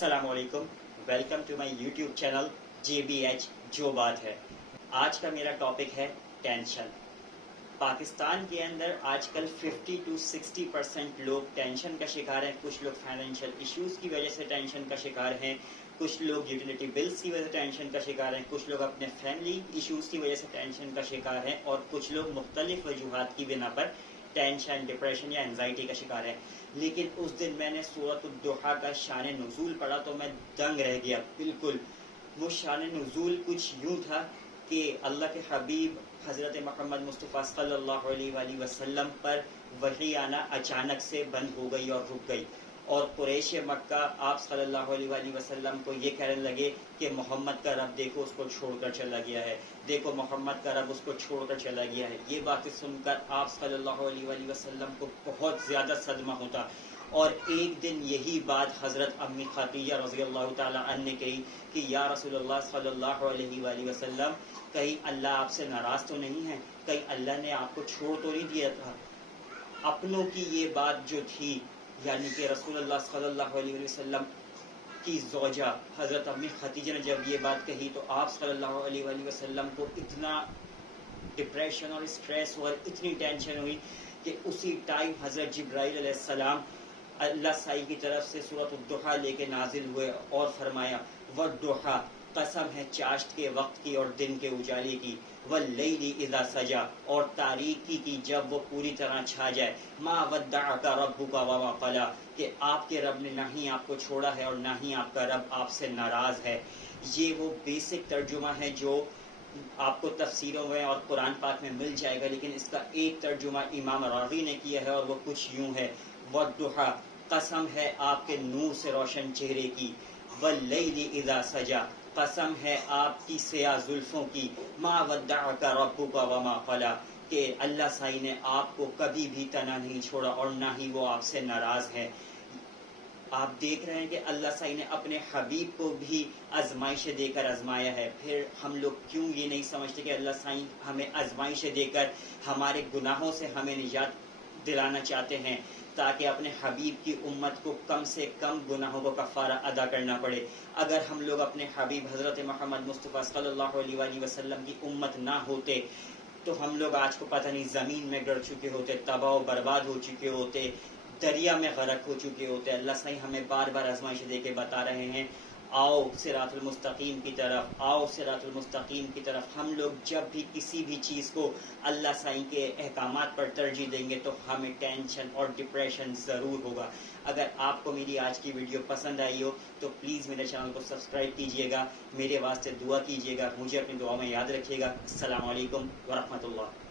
السلام علیکم، welcome to my YouTube channel JBH جو بات ہے۔ آج کا میرا ٹاپک ہے ٹینشن۔ پاکستان کے اندر آج کل 50 to 60% لوگ ٹینشن کا شکار ہیں۔ کچھ لوگ فائنینشیل ایشوز کی وجہ سے ٹینشن کا شکار ہیں، کچھ لوگ یوٹیلیٹی بلز کی وجہ سے ٹینشن کا شکار ہیں، کچھ لوگ اپنے فیملی ایشوز کی وجہ سے ٹینشن کا شکار ہیں، اور کچھ لوگ مختلف وجوہات کی بنا پر ٹینشن، ڈپریشن یا انزائٹی کا شکار ہے۔ لیکن اس دن میں نے سورۃ الضحیٰ کا شان نزول پڑھا تو میں دنگ رہ گیا بالکل۔ وہ شان نزول کچھ یوں تھا کہ اللہ کے حبیب حضرت محمد مصطفیٰ صلی اللہ علیہ وآلہ وسلم پر وحی آنا اچانک سے بند ہو گئی اور رک گئی، اور قریش مکہ آپ صلی اللہ علیہ وآلہ وسلم کو یہ کہنے لگے کہ محمد کا رب دیکھو اس کو چھوڑ کر چلا گیا ہے، دیکھو محمد کا رب اس کو چھوڑ کر چلا گیا ہے۔ یہ باتیں سن کر آپ صلی اللہ علیہ وآلہ وسلم کو بہت زیادہ صدمہ ہوتا، اور ایک دن یہی بات حضرت امی خدیجہ رضی اللہ تعالیٰ عنہ نے کہی کہ یا رسول اللہ صلی اللہ علیہ وآلہ وسلم، کہیں اللہ آپ سے ناراض تو نہیں ہے، کہیں اللہ نے آپ کو چھوڑ تو نہیں دیا تھا۔ اپنوں کی یہ بات جو تھی، یعنی کہ رسول اللہ صلی اللہ علیہ وسلم کی زوجہ حضرت امی خدیجہ نے جب یہ بات کہی تو آپ صلی اللہ علیہ وآلہ وسلم کو اتنا ڈپریشن اور اسٹریس اور اتنی ٹینشن ہوئی کہ اسی ٹائم حضرت جبرائیل علیہ السلام اللہ سائی کی طرف سے سورۃ الضحیٰ لے کے نازل ہوئے اور فرمایا والضحیٰ، قسم ہے چاشت کے وقت کی اور دن کے اجالے کی، واللیل اذا سجا، اور تاریکی کی جب وہ پوری طرح چھا جائے، ما ودعک ربک وما قلی، کہ آپ کے رب نے نہ ہی آپ کو چھوڑا ہے اور نہ ہی آپ کا رب آپ سے ناراض ہے۔ یہ وہ بیسک ترجمہ ہے جو آپ کو تفسیروں میں اور قرآن پاک میں مل جائے گا، لیکن اس کا ایک ترجمہ امام راغی نے کیا ہے اور وہ کچھ یوں ہے، والضحیٰ، قسم ہے آپ کے نور سے روشن چہرے کی، واللیل اذا سجا، قسم ہے آپ کی سیاہ زلفوں کی، ما ودعک ربک وما قلی، کہ اللہ سائی نے آپ کو کبھی بھی تنہا نہیں چھوڑا اور نہ ہی وہ آپ سے ناراض ہے۔ آپ دیکھ رہے ہیں کہ اللہ سائی نے اپنے حبیب کو بھی آزمائشیں دے کر آزمایا ہے۔ پھر ہم لوگ کیوں یہ نہیں سمجھتے کہ اللہ سائی ہمیں آزمائشیں دے کر ہمارے گناہوں سے ہمیں نجات دلانا چاہتے ہیں، تاکہ اپنے حبیب کی امت کو کم سے کم گناہوں کو کفارہ ادا کرنا پڑے۔ اگر ہم لوگ اپنے حبیب حضرت محمد مصطفیٰ صلی اللہ علیہ وآلہ وسلم کی امت نہ ہوتے تو ہم لوگ آج کو پتہ نہیں زمین میں گڑ چکے ہوتے، تباہ و برباد ہو چکے ہوتے، دریا میں غرق ہو چکے ہوتے۔ اللہ سائی ہمیں بار بار آزمائش دے کے بتا رہے ہیں، آؤ صراط المستقیم کی طرف، آؤ صراط المستقیم کی طرف۔ ہم لوگ جب بھی کسی بھی چیز کو اللہ سائی کے احکامات پر ترجیح دیں گے تو ہمیں ٹینشن اور ڈپریشن ضرور ہوگا۔ اگر آپ کو میری آج کی ویڈیو پسند آئی ہو تو پلیز میرے چینل کو سبسکرائب کیجیے گا، میرے واسطے دعا کیجیے گا، مجھے اپنی دعا میں یاد رکھیے گا۔ السلام علیکم ورحمۃ اللہ۔